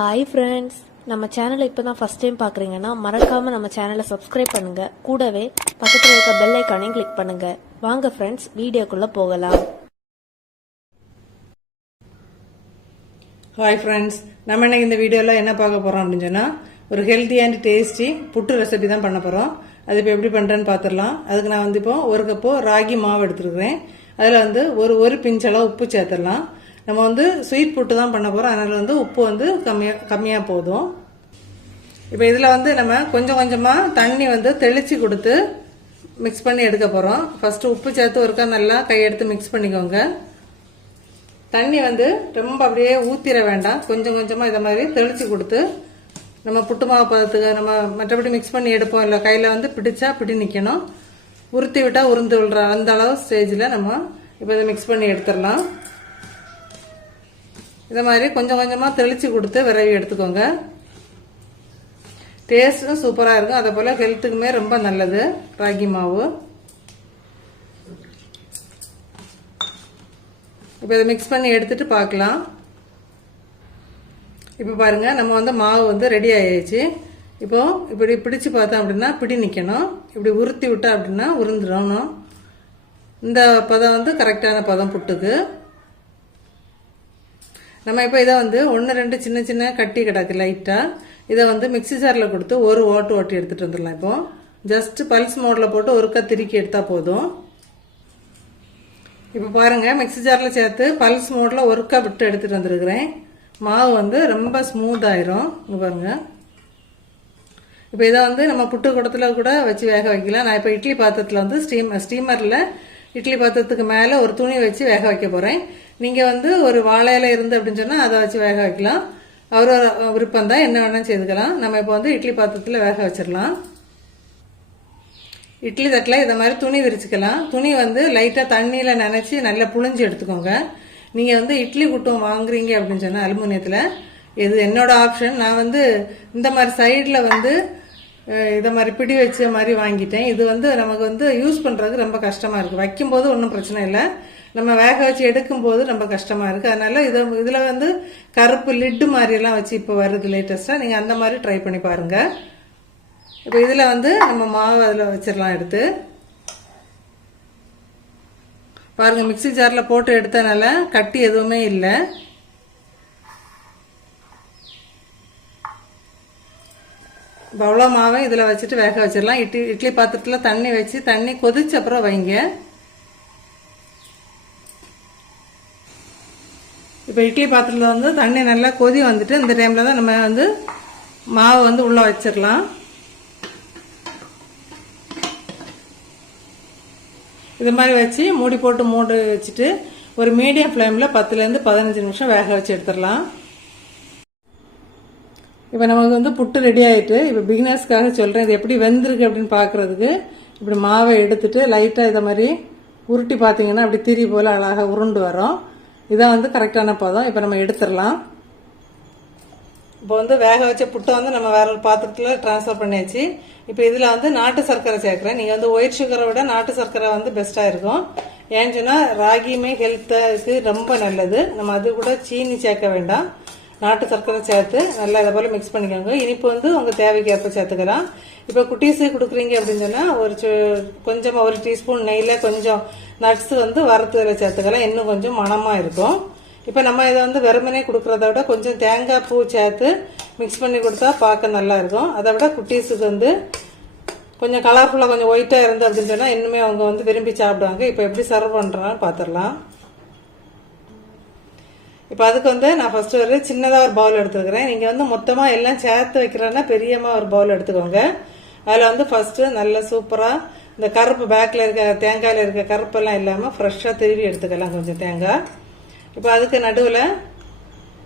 Hi friends நம்ம சேனலை இப்போ தான் ஃபஸ்ட் டைம் பார்க்குறீங்கன்னா மறக்காமல் நம்ம சேனலை சப்ஸ்கிரைப் பண்ணுங்கள் கூடவே பக்கத்தில் இருக்க பெல் ஐக்கானையும் கிளிக் பண்ணுங்கள் வாங்க ஃப்ரெண்ட்ஸ் வீடியோக்குள்ளே போகலாம். ஹாய் ஃப்ரெண்ட்ஸ் நம்ம இன்னைக்கு இந்த வீடியோவில் என்ன பார்க்க போகிறோம் அப்படின்னு சொன்னால் ஒரு healthy and tasty puttu recipe தான் பண்ண போகிறோம் அது இப்போ எப்படி பண்ணுறேன்னு பார்த்துடலாம் அதுக்கு நான் வந்து இப்போ ஒரு கப்போ ராகி மாவு எடுத்துருக்கிறேன். அதில் வந்து ஒரு ஒரு பிஞ்சளவு உப்பு சேர்த்துடலாம். நம்ம வந்து ஸ்வீட் புட்டு தான் பண்ண போகிறோம் அதனால் வந்து உப்பு வந்து கம்மியாக கம்மியாக போதும். இப்போ இதில் வந்து நம்ம கொஞ்சம் கொஞ்சமாக தண்ணி வந்து தெளித்து கொடுத்து மிக்ஸ் பண்ணி எடுக்க போகிறோம் ஃபஸ்ட்டு உப்பு சேர்த்து ஒருக்கா நல்லா கையெடுத்து மிக்ஸ் பண்ணிக்கோங்க. தண்ணி வந்து ரொம்ப அப்படியே ஊற்றிட வேண்டாம். கொஞ்சம் கொஞ்சமாக இதை மாதிரி தெளித்து கொடுத்து நம்ம புட்டு மாவு பதத்துக்கு நம்ம மற்றபடி மிக்ஸ் பண்ணி எடுப்போம். இல்லை கையில் வந்து பிடிச்சா பிடி நிற்கணும் உருத்தி விட்டால் உருந்து விழுற அந்த அளவு ஸ்டேஜில் நம்ம இப்போ இதை மிக்ஸ் பண்ணி எடுத்துடலாம். இதை மாதிரி கொஞ்சம் கொஞ்சமாக தெளித்து கொடுத்து விரவி எடுத்துக்கோங்க. டேஸ்ட்டும் சூப்பராக இருக்கும். அதே போல் ஹெல்த்துக்குமே ரொம்ப நல்லது. ராகி மாவு. இப்போ இதை மிக்ஸ் பண்ணி எடுத்துகிட்டு பார்க்கலாம். இப்போ பாருங்கள் நம்ம வந்து மாவு வந்து ரெடி ஆகிடுச்சு இப்போது இப்படி பிடிச்சு பார்த்தோம் அப்படின்னா பிடி நிற்கணும் இப்படி உருத்தி விட்டா அப்படின்னா உருந்துடணும். இந்த பதம் வந்து கரெக்டான பதம் புட்டுக்கு. நம்ம இப்போ இதை வந்து ஒன்று ரெண்டு சின்ன சின்ன கட்டி கிடக்கு லைட்டாக இதை வந்து மிக்ஸி ஜாரில் கொடுத்து ஒரு ஓட்டு ஓட்டி எடுத்துகிட்டு வந்துடலாம் இப்போ. ஜஸ்ட்டு பல்ஸ் மோடில் போட்டு ஒருக்கா திருக்கி எடுத்தால் போதும். இப்போ பாருங்கள் மிக்ஸி ஜாரில் சேர்த்து பல்ஸ் மோடில் ஒருக்கா விட்டு எடுத்துகிட்டு வந்திருக்கிறேன். மாவு வந்து ரொம்ப ஸ்மூத் ஆயிரும். இங்கே பாருங்கள் இப்போ இதை வந்து நம்ம புட்டு குடத்தில் கூட வச்சு வேக வைக்கலாம். நான் இப்போ இட்லி பாத்திரத்தில் வந்து ஸ்டீம் ஸ்டீமரில் இட்லி பாத்திரத்துக்கு மேலே ஒரு துணி வச்சு வேக வைக்க போகிறேன் நீங்கள் வந்து ஒரு வாழையில இருந்து அப்படின்னு சொன்னால் அதை வச்சு வேக வைக்கலாம். அவரோட விருப்பம் தான் என்ன வேணாலும் செய்துக்கலாம். நம்ம இப்போ வந்து இட்லி பாத்திரத்தில் வேக வச்சிடலாம். இட்லி தட்டில் இதை மாதிரி துணி விரிச்சுக்கலாம். துணி வந்து லைட்டாக தண்ணியில் நினச்சி நல்லா புழிஞ்சு எடுத்துக்கோங்க. நீங்கள் வந்து இட்லி குட்டம் வாங்குறீங்க அப்படின்னு சொன்னால் அலுமினியத்தில் இது என்னோட ஆப்ஷன். நான் வந்து இந்த மாதிரி சைடில் வந்து இதை மாதிரி பிடி வச்ச மாதிரி வாங்கிட்டேன். இது வந்து நமக்கு வந்து யூஸ் பண்ணுறது ரொம்ப கஷ்டமாக இருக்குது வைக்கும்போது ஒன்றும் பிரச்சனை இல்லை. நம்ம வேக வச்சு எடுக்கும்போது ரொம்ப கஷ்டமாக இருக்குது அதனால் இதை இதில் வந்து கருப்பு லிட்டு மாதிரியெல்லாம் வச்சு இப்போ வருது லேட்டஸ்ட்டாக நீங்கள் அந்த மாதிரி ட்ரை பண்ணி பாருங்கள் இப்போ இதில் வந்து நம்ம மாவு அதில் வச்சிடலாம் எடுத்து. பாருங்கள் மிக்ஸி ஜாரில் போட்டு எடுத்தனால கட்டி எதுவுமே இல்லை. இப்போ மாவை இதில் வச்சுட்டு வேக வச்சிடலாம். இட்லி இட்லி பாத்திரத்தில் தண்ணி வச்சு தண்ணி கொதிச்ச அப்புறம் வைங்க. இப்போ இட்லி பாத்திரத்தில் வந்து தண்ணி நல்லா கொதி வந்துட்டு இந்த டைமில் தான் நம்ம வந்து மாவு வந்து உள்ளே வச்சிடலாம். இது மாதிரி வச்சு மூடி போட்டு மூடி வச்சுட்டு ஒரு மீடியம் ஃப்ளேமில் பத்துலேருந்து பதினஞ்சு நிமிஷம் வேக வச்சு எடுத்துடலாம். இப்போ நமக்கு வந்து புட்டு ரெடி ஆகிட்டு இப்போ பிகினர்ஸ்க்காக சொல்கிறேன் இது எப்படி வெந்திருக்கு அப்படின்னு பார்க்குறதுக்கு இப்படி மாவை எடுத்துட்டு லைட்டாக இதை மாதிரி உருட்டி பார்த்தீங்கன்னா அப்படி திரி போல் அழகாக உருண்டு வரும். இதான் வந்து கரெக்டான பதம். இப்போ நம்ம எடுத்துடலாம். இப்போ வந்து வேக வச்ச புட்டை வந்து நம்ம வேற ஒரு பாத்திரத்தில் ட்ரான்ஸ்ஃபர் பண்ணியாச்சு. இப்போ இதில் வந்து நாட்டு சர்க்கரை சேர்க்குறேன். நீங்கள் வந்து ஒயிட் சுகரை விட நாட்டு சர்க்கரை வந்து பெஸ்ட்டாக இருக்கும். ஏன்னு சொன்னால் ராகியுமே ஹெல்த்துக்கு ரொம்ப நல்லது. நம்ம அது கூட சீனி சேர்க்க வேண்டாம். நாட்டு சர்க்கரை சேர்த்து நல்லா இதை போல் மிக்ஸ் பண்ணிக்கோங்க. இனிப்பு வந்து உங்கள் தேவைக்கு ஏற்ப சேர்த்துக்கலாம். இப்போ குட்டீஸுக்கு கொடுக்குறீங்க அப்படின்னு சொன்னால் ஒரு சு- கொஞ்சமாக ஒரு டீஸ்பூன் நெய்யில் கொஞ்சம் நட்ஸ் வந்து வரத்துல சேர்த்துக்கலாம். இன்னும் கொஞ்சம் மணமாக இருக்கும். இப்போ நம்ம இதை வந்து வெறுமனே கொடுக்குறத விட கொஞ்சம் தேங்காய் பூ சேர்த்து மிக்ஸ் பண்ணி கொடுத்தா பார்க்க நல்லா இருக்கும். அதை விட குட்டீஸுக்கு வந்து கொஞ்சம் கலர்ஃபுல்லாக கொஞ்சம் ஒயிட்டாக இருந்து அப்படின்னு சொன்னால் இன்னுமே அவங்க வந்து விரும்பி சாப்பிடுவாங்க. இப்போ எப்படி சர்வ் பண்ணுறான்னு பார்த்துடலாம் இப்போ அதுக்கு வந்து நான் ஃபர்ஸ்ட் ஒரு சின்னதாக ஒரு பவுல் எடுத்துக்கிறேன் நீங்கள் வந்து மொத்தமாக எல்லாம் சேர்த்து வைக்கிறேன்னா பெரியமாக ஒரு பவுல் எடுத்துக்கோங்க. அதில் வந்து ஃபர்ஸ்ட்டு நல்ல சூப்பராக இந்த கருப்பு பேக்கில் இருக்க தேங்காயில் இருக்க கருப்பெல்லாம் இல்லாமல் ஃப்ரெஷ்ஷாக திருவி எடுத்துக்கலாம் கொஞ்சம் தேங்காய் இப்போ அதுக்கு நடுவில்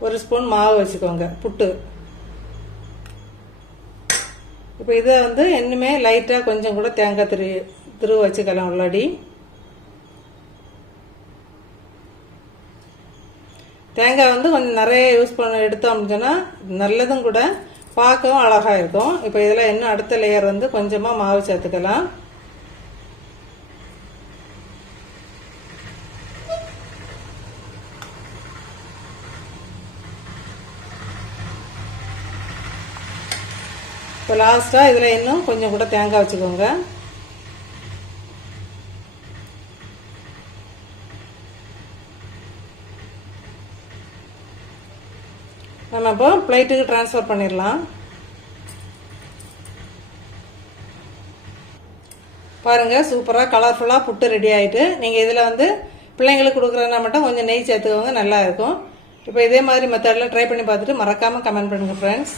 ஒரு ஸ்பூன் மாவு வச்சுக்கோங்க புட்டு. இப்போ இதை வந்து இன்னுமே லைட்டாக கொஞ்சம் கூட தேங்காய் திரு திருவு வச்சுக்கலாம் உள்ளாடி. தேங்காய் வந்து கொஞ்சம் நிறைய யூஸ் பண்ண எடுத்தோம் அப்படின்னா நல்லதும் கூட பார்க்கவும் அழகாக இருக்கும். இப்போ இதில் இன்னும் அடுத்த லேயர் வந்து கொஞ்சமாக மாவு சேர்த்துக்கலாம். இப்போ லாஸ்ட்டாக இதில் இன்னும் கொஞ்சம் கூட தேங்காய் வச்சுக்கோங்க. நம்ம இப்போ பிளேட்டுக்கு ட்ரான்ஸ்ஃபர் பண்ணிடலாம் பாருங்கள் சூப்பராக கலர்ஃபுல்லாக புட்டு ரெடி ஆகிட்டு நீங்கள் இதில் வந்து பிள்ளைங்களுக்கு கொடுக்குறதுனா மட்டும் கொஞ்சம் நெய் சேர்த்துக்கோங்க நல்லாயிருக்கும் இப்போ இதே மாதிரி மெத்தடில் ட்ரை பண்ணி பார்த்துட்டு மறக்காமல் கமெண்ட் பண்ணுங்கள் ஃப்ரெண்ட்ஸ்